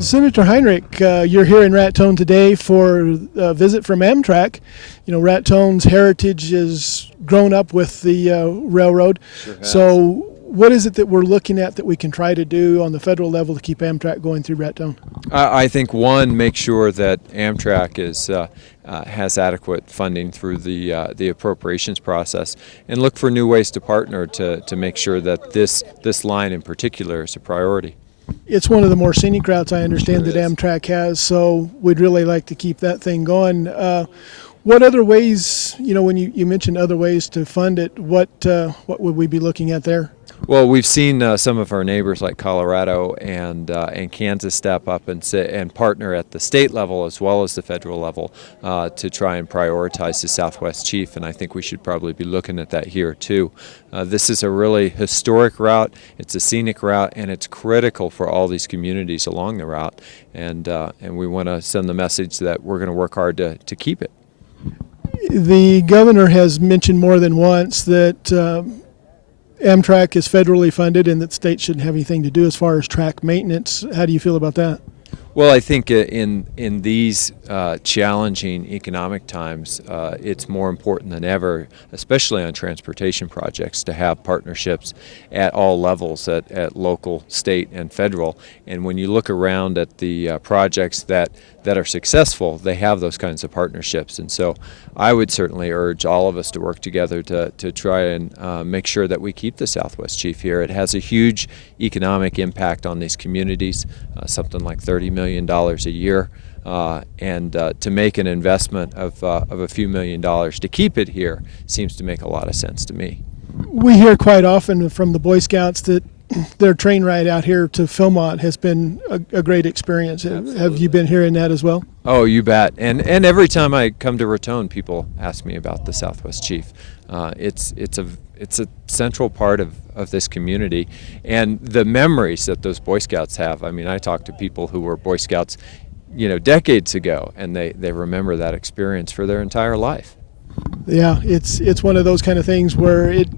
Senator Heinrich, you're here in Raton today for a visit from Amtrak. You know, Raton's heritage has grown up with the railroad. Sure has. So what is it that we're looking at that we can try to do on the federal level to keep Amtrak going through Raton? I think, one, make sure that Amtrak has adequate funding through the appropriations process, and look for new ways to partner to make sure that this line in particular is a priority. It's one of the more scenic routes I understand Sure that is. Amtrak has, so we'd really like to keep that thing going. What other ways, you know, when you mentioned other ways to fund it, what would we be looking at there? Well, we've seen some of our neighbors like Colorado and Kansas step up and partner at the state level as well as the federal level to try and prioritize the Southwest Chief, and I think we should probably be looking at that here too. This is a really historic route, it's a scenic route, and it's critical for all these communities along the route, and we want to send the message that we're going to work hard to keep it. The governor has mentioned more than once that Amtrak is federally funded and that states shouldn't have anything to do as far as track maintenance. How do you feel about that? Well, I think in these challenging economic times, it's more important than ever, especially on transportation projects, to have partnerships at all levels, at local, state, and federal. And when you look around at the projects that are successful, they have those kinds of partnerships. And so I would certainly urge all of us to work together to try and make sure that we keep the Southwest Chief here. It has a huge economic impact on these communities, something like $30 million a year. And to make an investment of a few $1,000,000 to keep it here seems to make a lot of sense to me. We hear quite often from the Boy Scouts that their train ride out here to Philmont has been a great experience. Absolutely. Have you been hearing that as well? Oh, you bet. And every time I come to Raton, people ask me about the Southwest Chief. It's a central part of this community, and the memories that those Boy Scouts have. I mean, I talk to people who were Boy Scouts, decades ago, and they remember that experience for their entire life. Yeah, it's one of those kind of things where it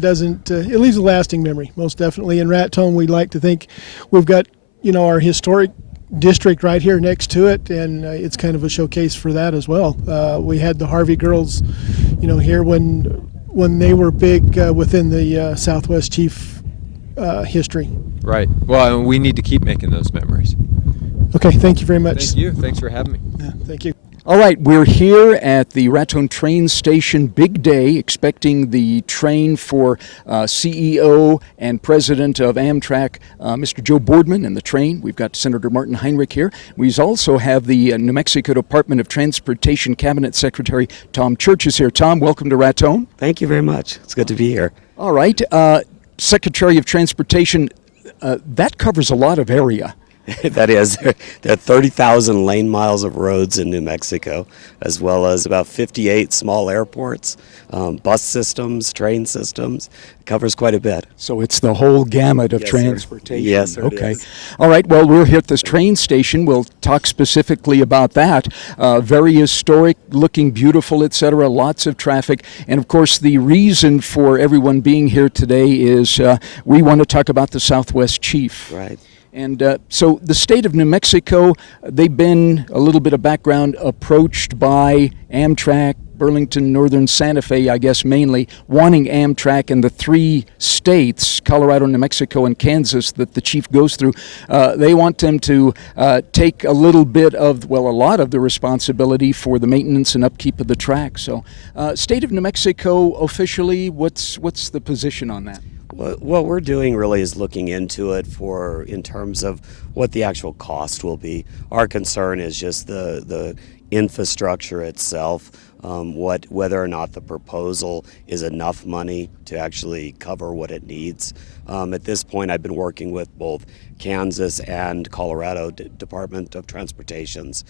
doesn't it leaves a lasting memory, most definitely. In Raton, we like to think we've got our historic district right here next to it, and it's kind of a showcase for that as well. We had the Harvey girls, here when they were big within the Southwest Chief history. Right. Well, and we need to keep making those memories. Okay, thank you very much. Thank you. Thanks for having me. Yeah, thank you. All right, we're here at the Raton train station, big day, expecting the train for CEO and President of Amtrak, Mr. Joe Boardman, and the train. We've got Senator Martin Heinrich here. We also have the New Mexico Department of Transportation Cabinet Secretary Tom Churches here. Tom, welcome to Raton. Thank you very much. It's good to be here. All right, Secretary of Transportation, that covers a lot of area. That is, there are 30,000 lane miles of roads in New Mexico, as well as about 58 small airports, bus systems, train systems. It covers quite a bit. So it's the whole gamut of Yes, transportation. Sir. Yes, sir, okay. it is. All right, well, we're here at this train station. We'll talk specifically about that. Very historic, looking beautiful, etc., lots of traffic. And, of course, the reason for everyone being here today is we want to talk about the Southwest Chief. Right. And so the state of New Mexico, they've been, a little bit of background, approached by Amtrak, Burlington, Northern Santa Fe, I guess mainly, wanting Amtrak in the three states, Colorado, New Mexico, and Kansas, that the chief goes through. They want them to take a little bit of, a lot of the responsibility for the maintenance and upkeep of the track. So state of New Mexico, officially, what's the position on that? What we're doing really is looking into it in terms of what the actual cost will be. Our concern is just the infrastructure itself, whether or not the proposal is enough money to actually cover what it needs. At this point, I've been working with both Kansas and Colorado Department of Transportation's,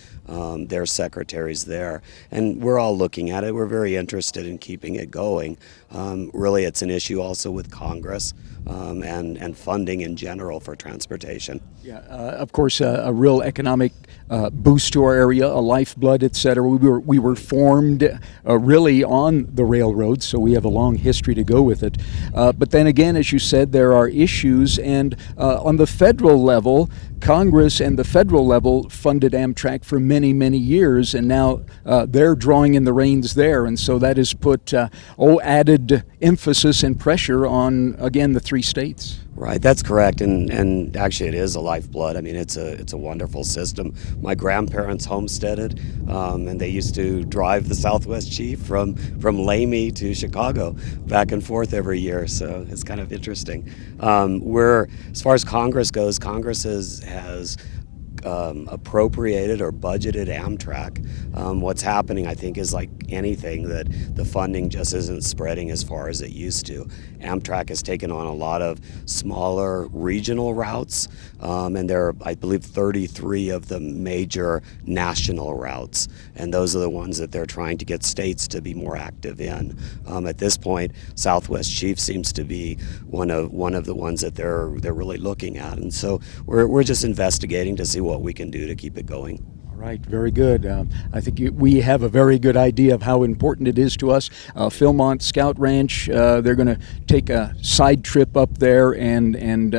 their secretaries there. And we're all looking at it. We're very interested in keeping it going. Really, it's an issue also with Congress and funding in general for transportation. Yeah, of course, a real economic boost to our area, a lifeblood, et cetera. We were formed started really on the railroad, so we have a long history to go with it. But then again, as you said, there are issues, and on the federal level, Congress and the federal level funded Amtrak for many, many years, and now they're drawing in the reins there, and so that has put added emphasis and pressure on, again, the 3 states. Right, that's correct, and actually it is a lifeblood. I mean, it's a wonderful system. My grandparents homesteaded, and they used to drive the Southwest Chief from Lamy to Chicago, back and forth every year. So it's kind of interesting. As far as Congress goes, Congress has appropriated or budgeted Amtrak. What's happening, I think, is like anything, that the funding just isn't spreading as far as it used to. Amtrak has taken on a lot of smaller regional routes, and there are, I believe, 33 of the major national routes, and those are the ones that they're trying to get states to be more active in. At this point, Southwest Chief seems to be one of the ones that they're really looking at, and so we're just investigating to see what we can do to keep it going. Right, very good. I think we have a very good idea of how important it is to us. Philmont Scout Ranch, they're going to take a side trip up there and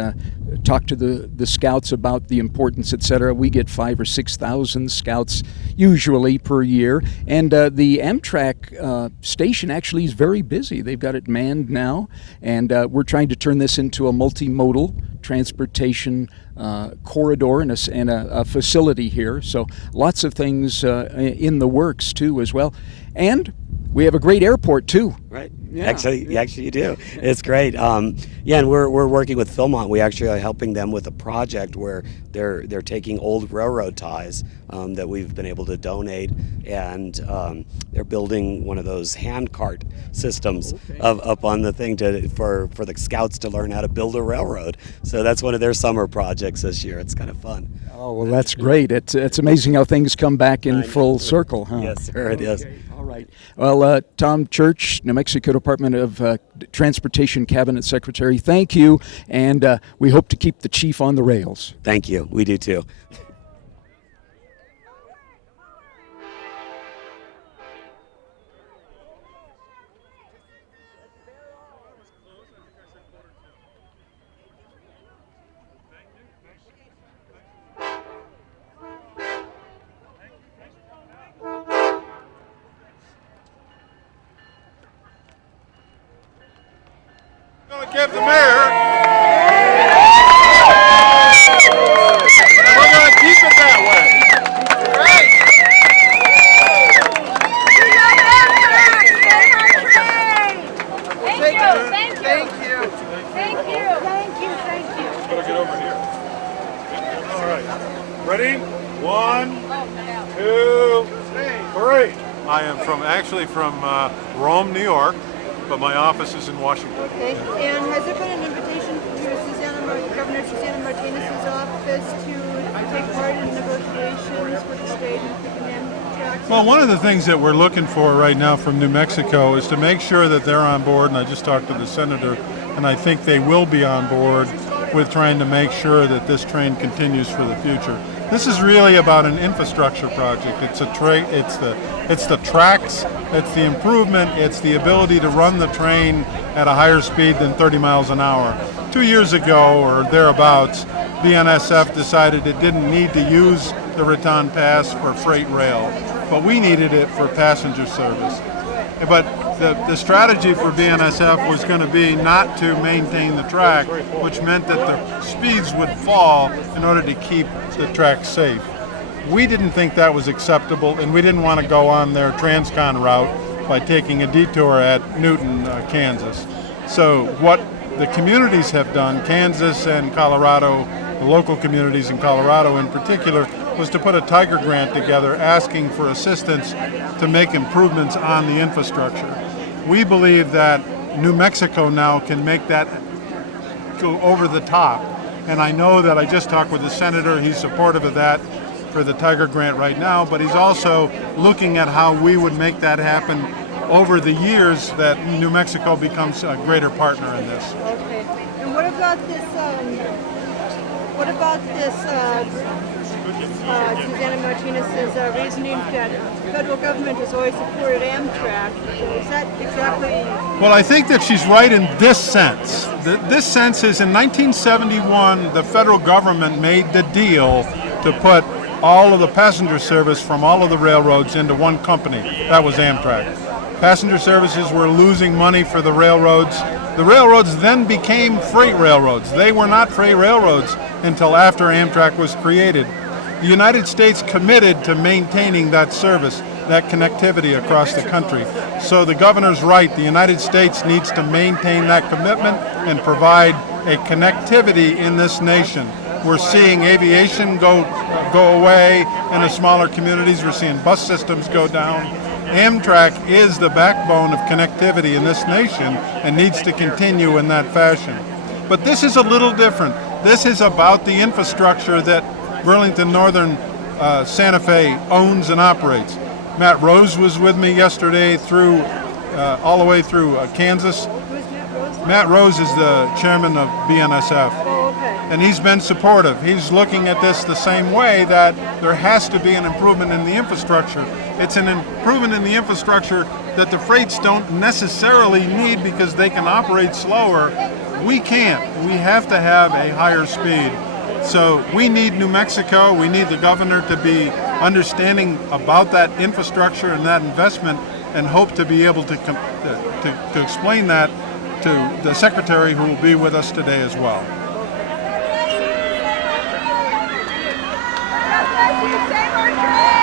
talk to the scouts about the importance, etc. We get 5,000 or 6,000 scouts usually per year, and the Amtrak station actually is very busy. They've got it manned now, and we're trying to turn this into a multimodal transportation corridor and a facility here. So lots of things in the works too as well. And we have a great airport too. Right. Yeah. Actually, you do. It's great. Yeah, and we're working with Philmont. We actually are helping them with a project where they're taking old railroad ties that we've been able to donate, and they're building one of those hand cart systems up on the thing for the scouts to learn how to build a railroad. So that's one of their summer projects this year. It's kind of fun. Oh, well, that's great. It's amazing how things come back in full circle, huh? Yes, sir, it is. All right. Well, Tom Church, New Mexico Department of Transportation Cabinet Secretary, thank you, and we hope to keep the chief on the rails. Thank you. We do too. Give the mayor. We're going to keep it that way. Right. Thank you. Let's go get over here. All right. Ready? 1, 2, 3. I am actually from Rome, New York, but my office is in Washington. Okay. And has there been an invitation to Governor Susana Martinez's office to take part in negotiations with the state and picking Amtrak? Well, one of the things that we're looking for right now from New Mexico is to make sure that they're on board, and I just talked to the senator, and I think they will be on board with trying to make sure that this train continues for the future. This is really about an infrastructure project. It's the tracks, it's the improvement, it's the ability to run the train at a higher speed than 30 miles an hour. 2 years ago or thereabouts, BNSF decided it didn't need to use the Raton Pass for freight rail, but we needed it for passenger service. But the strategy for BNSF was going to be not to maintain the track, which meant that the speeds would fall in order to keep the track safe. We didn't think that was acceptable, and we didn't want to go on their Transcon route by taking a detour at Newton, Kansas. So what the communities have done, Kansas and Colorado, the local communities in Colorado in particular, was to put a Tiger grant together asking for assistance to make improvements on the infrastructure. We believe that New Mexico now can make that go over the top. And I know that I just talked with the senator, he's supportive of that for the Tiger grant right now, but he's also looking at how we would make that happen over the years that New Mexico becomes a greater partner in this. Okay. And what about this Susanna Martinez's reasoning that the federal government has always supported Amtrak. Is that exactly? Well, I think that she's right in this sense. This sense is in 1971, the federal government made the deal to put all of the passenger service from all of the railroads into one company. That was Amtrak. Passenger services were losing money for the railroads. The railroads then became freight railroads. They were not freight railroads until after Amtrak was created. The United States committed to maintaining that service, that connectivity across the country. So the governor's right. The United States needs to maintain that commitment and provide a connectivity in this nation. We're seeing aviation go away in the smaller communities. We're seeing bus systems go down. Amtrak is the backbone of connectivity in this nation and needs to continue in that fashion. But this is a little different. This is about the infrastructure that Burlington Northern Santa Fe owns and operates. Matt Rose was with me yesterday through all the way through Kansas. Who's Matt Rose? Matt Rose is the chairman of BNSF. Oh, okay. And he's been supportive. He's looking at this the same way, that there has to be an improvement in the infrastructure. It's an improvement in the infrastructure that the freights don't necessarily need because they can operate slower. We can't. We have to have a higher speed. So we need New Mexico. We need the governor to be understanding about that infrastructure and that investment, and hope to be able to explain that to the secretary, who will be with us today as well. God bless you, Sailor Train!